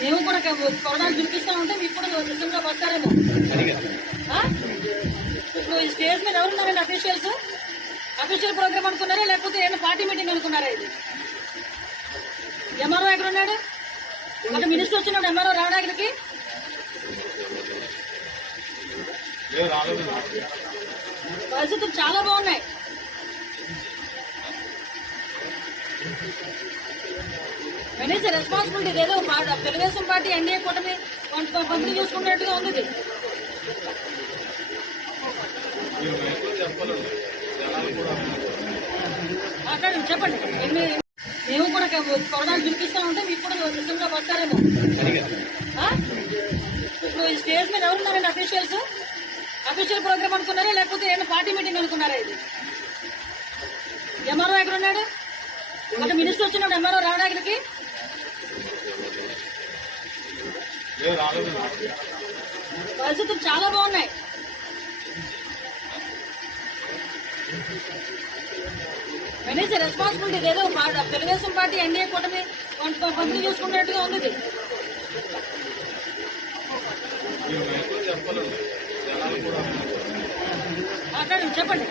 మేము కూడా కొరడాలు చూపిస్తా ఉంటే మీకు కూడా సిస్టంలో వస్తారేమో. ఇప్పుడు ఈ స్టేజ్ మీద ఎవరున్నారండి అఫీషియల్స్? అఫీషియల్ ప్రోగ్రామ్ అనుకున్నారా లేకపోతే ఏమైనా పార్టీ మీటింగ్ అనుకున్నారా? ఇది ఎంఆర్ఓ ఎక్కడ ఉన్నాడు? ఒక మినిస్టర్ వచ్చినాడు ఎంఆర్ఓ రావడానికి. పరిస్థితులు చాలా బాగున్నాయి. కనీస రెస్పాన్సిబిలిటీ ఏదో తెలుగుదేశం పార్టీ ఎన్డీఏ కూటమి పంపిణీ చూసుకున్నట్టుగా ఉంది. మాట్లాడండి, చెప్పండి. మేము కూడా కొరడాలు చూపిస్తా ఉంటే మీకు కూడా సిస్టంలో వస్తారేమో. ఇప్పుడు ఈ స్టేజ్ మీద ఎవరున్నారండి అఫీషియల్స్? అఫీషియల్ ప్రోగ్రామ్ అనుకున్నారా లేకపోతే ఏమైనా పార్టీ మీటింగ్ అనుకున్నారా? ఇది ఎంఆర్ఓ ఎక్కడ ఉన్నాడు? ఒక మినిస్టర్ వచ్చినాడు ఎంఆర్ఓ రావడానికి. పరిస్థితులు చాలా బాగున్నాయి. కనీస రెస్పాన్సిబిలిటీ ఏదో తెలుగుదేశం పార్టీ ఎన్డీఏ కూటమి పంపిణీ చూసుకున్నట్టుగా ఉంది. మాట్లాడండి, చెప్పండి.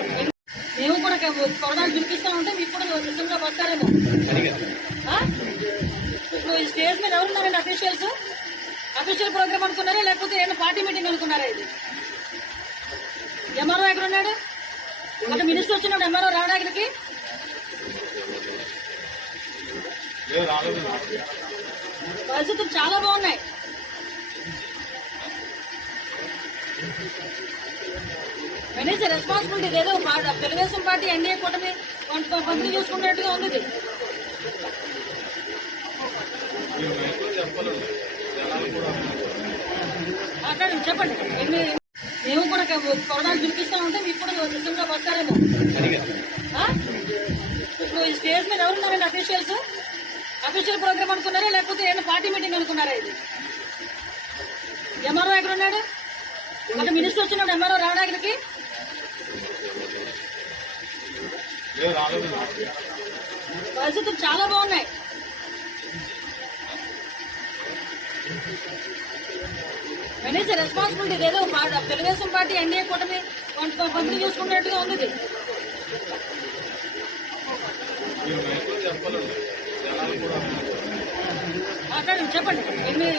మేము కూడా కొరడాలు చూపిస్తా ఉంటే మీకు కూడా సిస్టంలో వస్తారేమో. ఇప్పుడు ఈ స్టేజ్ మీద ఎవరున్నారండి అఫీషియల్స్? అఫీషియల్ ప్రోగ్రామ్ అనుకున్నారా లేకపోతే ఏమైనా పార్టీ మీటింగ్ అనుకున్నారా? ఇది ఎంఆర్ఓ ఎక్కడ ఉన్నాడు? ఒక మినిస్టర్ వచ్చినాడు ఎంఆర్ఓ రావడానికి. పరిస్థితులు చాలా బాగున్నాయి. కనీస రెస్పాన్సిబిలిటీ ఏదో తెలుగుదేశం పార్టీ ఎన్డీఏ కూటమి పంపిణీ చూసుకున్నట్టుగా ఉంది. మాట్లాడండి, చెప్పండి. మేము కూడా కొరడాలు చూపిస్తా ఉంటే మీకు కూడా సిస్టంలో వస్తారేమో. ఇప్పుడు ఈ స్టేజ్ మీద ఎవరున్నారండి అఫీషియల్స్? అఫీషియల్ ప్రోగ్రామ్ అనుకున్నారా లేకపోతే ఏమైనా పార్టీ మీటింగ్ అనుకున్నారా? ఇది ఎంఆర్ఓ ఎక్కడ ఉన్నాడు? ఒక మినిస్టర్ వచ్చినాడు ఎంఆర్ఓ రావడానికి. పరిస్థితులు చాలా బాగున్నాయి. కనీస రెస్పాన్సిబిలిటీ ఏదో తెలుగుదేశం పార్టీ ఎన్డీఏ కూటమి పంపిణీ చూసుకున్నట్టుగా ఉంది. మాట్లాడండి, చెప్పండి.